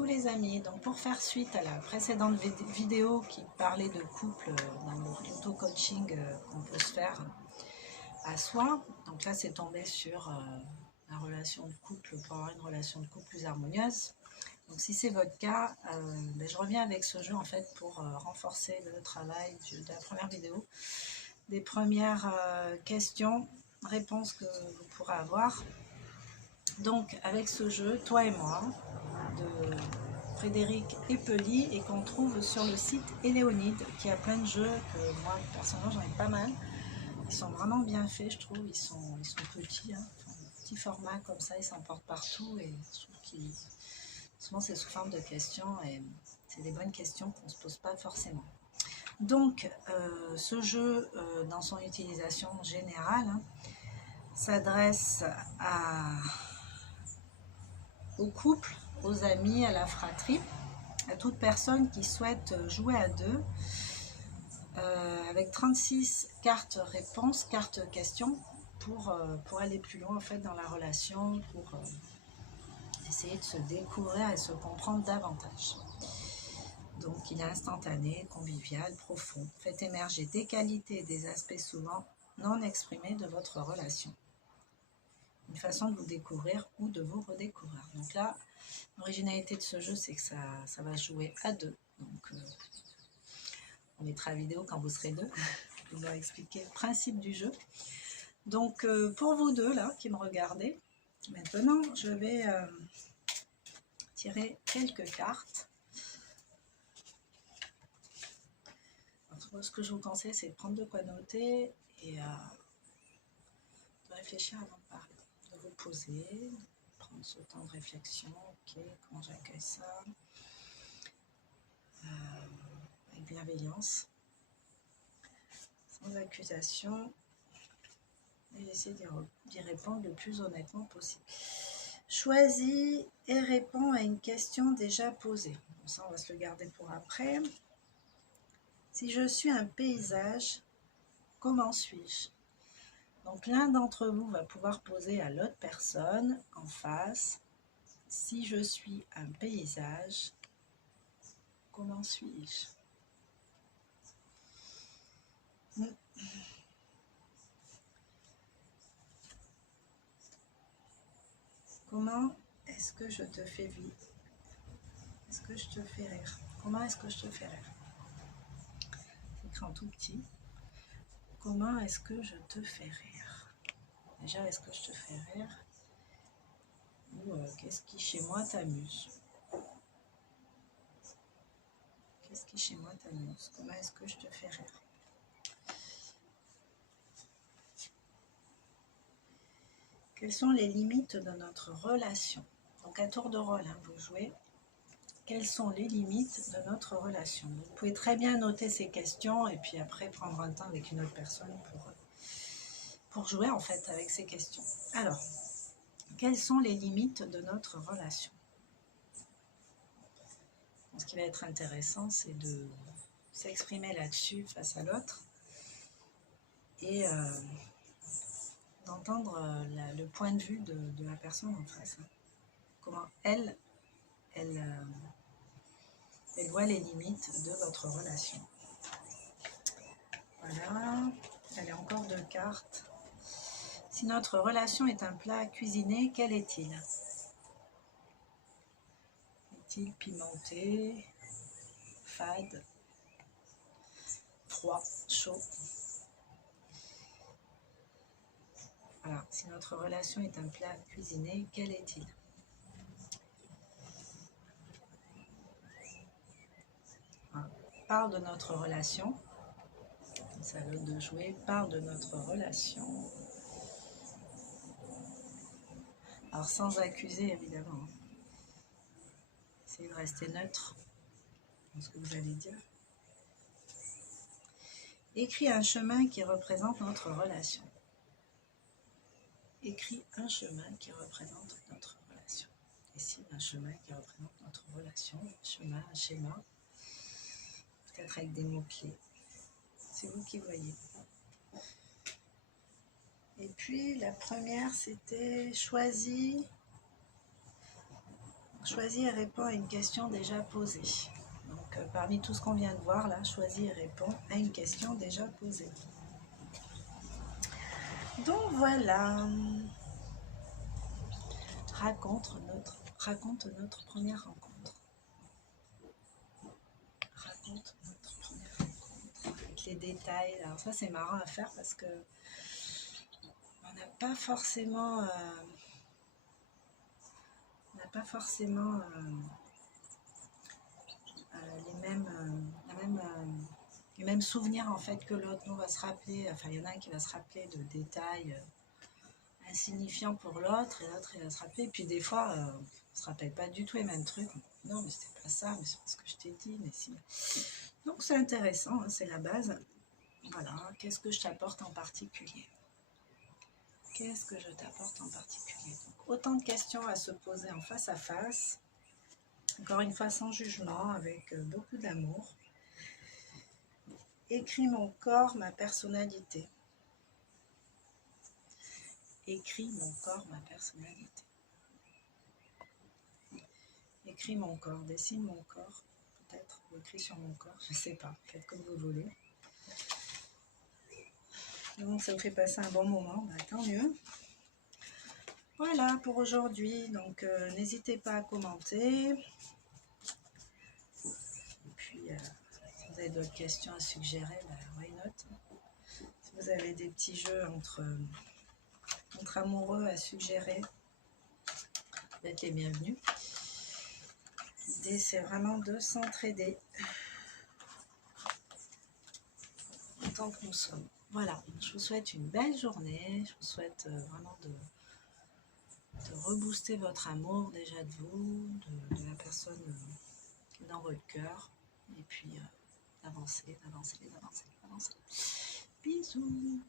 Coucou les amis, donc pour faire suite à la précédente vidéo qui parlait de couple dans l'auto-coaching qu'on peut se faire à soi, donc là c'est tombé sur la relation de couple pour avoir une relation de couple plus harmonieuse. Donc si c'est votre cas, je reviens avec ce jeu en fait pour renforcer le travail de la première vidéo, des premières questions, réponses que vous pourrez avoir. Donc avec ce jeu, toi et moi, de Frédéric Epely et qu'on trouve sur le site Éléonide, qui a plein de jeux que moi personnellement j'en ai pas mal. Ils sont vraiment bien faits, je trouve. Ils sont petits, hein. Enfin, petit format comme ça, ils s'emportent partout et je trouve qu'ils souvent c'est sous forme de questions et c'est des bonnes questions qu'on ne se pose pas forcément. Donc ce jeu dans son utilisation générale s'adresse aux couples, aux amis, à la fratrie, à toute personne qui souhaite jouer à deux, avec 36 cartes réponses, cartes questions, pour aller plus loin en fait dans la relation, pour essayer de se découvrir et se comprendre davantage. Donc il est instantané, convivial, profond. Faites émerger des qualités et des aspects souvent non exprimés de votre relation. Une façon de vous découvrir ou de vous redécouvrir. Donc là, l'originalité de ce jeu, c'est que ça va se jouer à deux. Donc on mettra la vidéo quand vous serez deux. Je vous expliquer le principe du jeu. Donc pour vous deux là qui me regardez, maintenant je vais tirer quelques cartes. Alors, ce que je vous conseille, c'est de prendre de quoi noter et de réfléchir avant de parler, de vous poser, prendre ce temps de réflexion. Ok, comment j'accueille ça avec bienveillance, sans accusation, et essayer d'y répondre le plus honnêtement possible. Choisis et réponds à une question déjà posée. Bon, ça, on va se le garder pour après. Si je suis un paysage, comment suis-je? Donc l'un d'entre vous va pouvoir poser à l'autre personne en face, si je suis un paysage, comment suis-je? Comment est-ce que je te fais vivre? Est-ce que je te fais rire? Comment est-ce que je te fais rire? C'est écrit en tout petit. Comment est-ce que je te fais rire? Déjà, est-ce que je te fais rire? Ou qu'est-ce qui chez moi t'amuse? Qu'est-ce qui chez moi t'amuse? Comment est-ce que je te fais rire? Quelles sont les limites de notre relation? Donc à tour de rôle, vous jouez. Quelles sont les limites de notre relation? Vous pouvez très bien noter ces questions et puis après prendre un temps avec une autre personne pour jouer en fait avec ces questions. Alors, quelles sont les limites de notre relation? Ce qui va être intéressant, c'est de s'exprimer là-dessus face à l'autre et d'entendre le point de vue de la personne en face. Comment elle voit les limites de votre relation. Voilà, elle a encore deux cartes. Si notre relation est un plat cuisiné, quel est-il? Est-il pimenté, fade, froid, chaud? Voilà, si notre relation est un plat cuisiné, quel est-il? Voilà. Parle de notre relation. C'est à l'autre de jouer. Parle de notre relation. Alors sans accuser évidemment. Essayez de rester neutre dans ce que vous allez dire. Écris un chemin qui représente notre relation. Écris un chemin qui représente notre relation. Dessine un chemin qui représente notre relation. Un chemin, un schéma. Peut-être avec des mots-clés. C'est vous qui voyez. Et puis la première c'était choisis Choisis et réponds à une question déjà posée. Donc, parmi tout ce qu'on vient de voir là, choisis et réponds à une question déjà posée. Donc voilà, raconte notre première rencontre. Raconte notre première rencontre avec les détails. Alors ça c'est marrant à faire parce que on n'a pas forcément, les mêmes souvenirs en fait que l'autre. Nous on va se rappeler, enfin il y en a un qui va se rappeler de détails insignifiants pour l'autre et l'autre il va se rappeler. Et puis des fois on se rappelle pas du tout les mêmes trucs. Non mais c'était pas ça, mais c'est parce que je t'ai dit. Mais si. Donc c'est intéressant, hein, c'est la base. Voilà, qu'est-ce que je t'apporte en particulier? Qu'est-ce que je t'apporte en particulier? Donc, autant de questions à se poser en face à face. Encore une fois, sans jugement, avec beaucoup d'amour. Écris mon corps, ma personnalité. Écris mon corps, ma personnalité. Écris mon corps, dessine mon corps, peut-être, ou écris sur mon corps, je ne sais pas, faites comme vous voulez. Donc ça vous fait passer un bon moment, bah, tant mieux. Voilà pour aujourd'hui, donc n'hésitez pas à commenter. Et puis, si vous avez d'autres questions à suggérer, bah, why not? Si vous avez des petits jeux entre amoureux à suggérer, vous êtes les bienvenus. L'idée, c'est vraiment de s'entraider tant que nous sommes. Voilà, je vous souhaite une belle journée. Je vous souhaite vraiment de rebooster votre amour déjà de vous, de la personne qui est dans votre cœur. Et puis d'avancer. Bisous.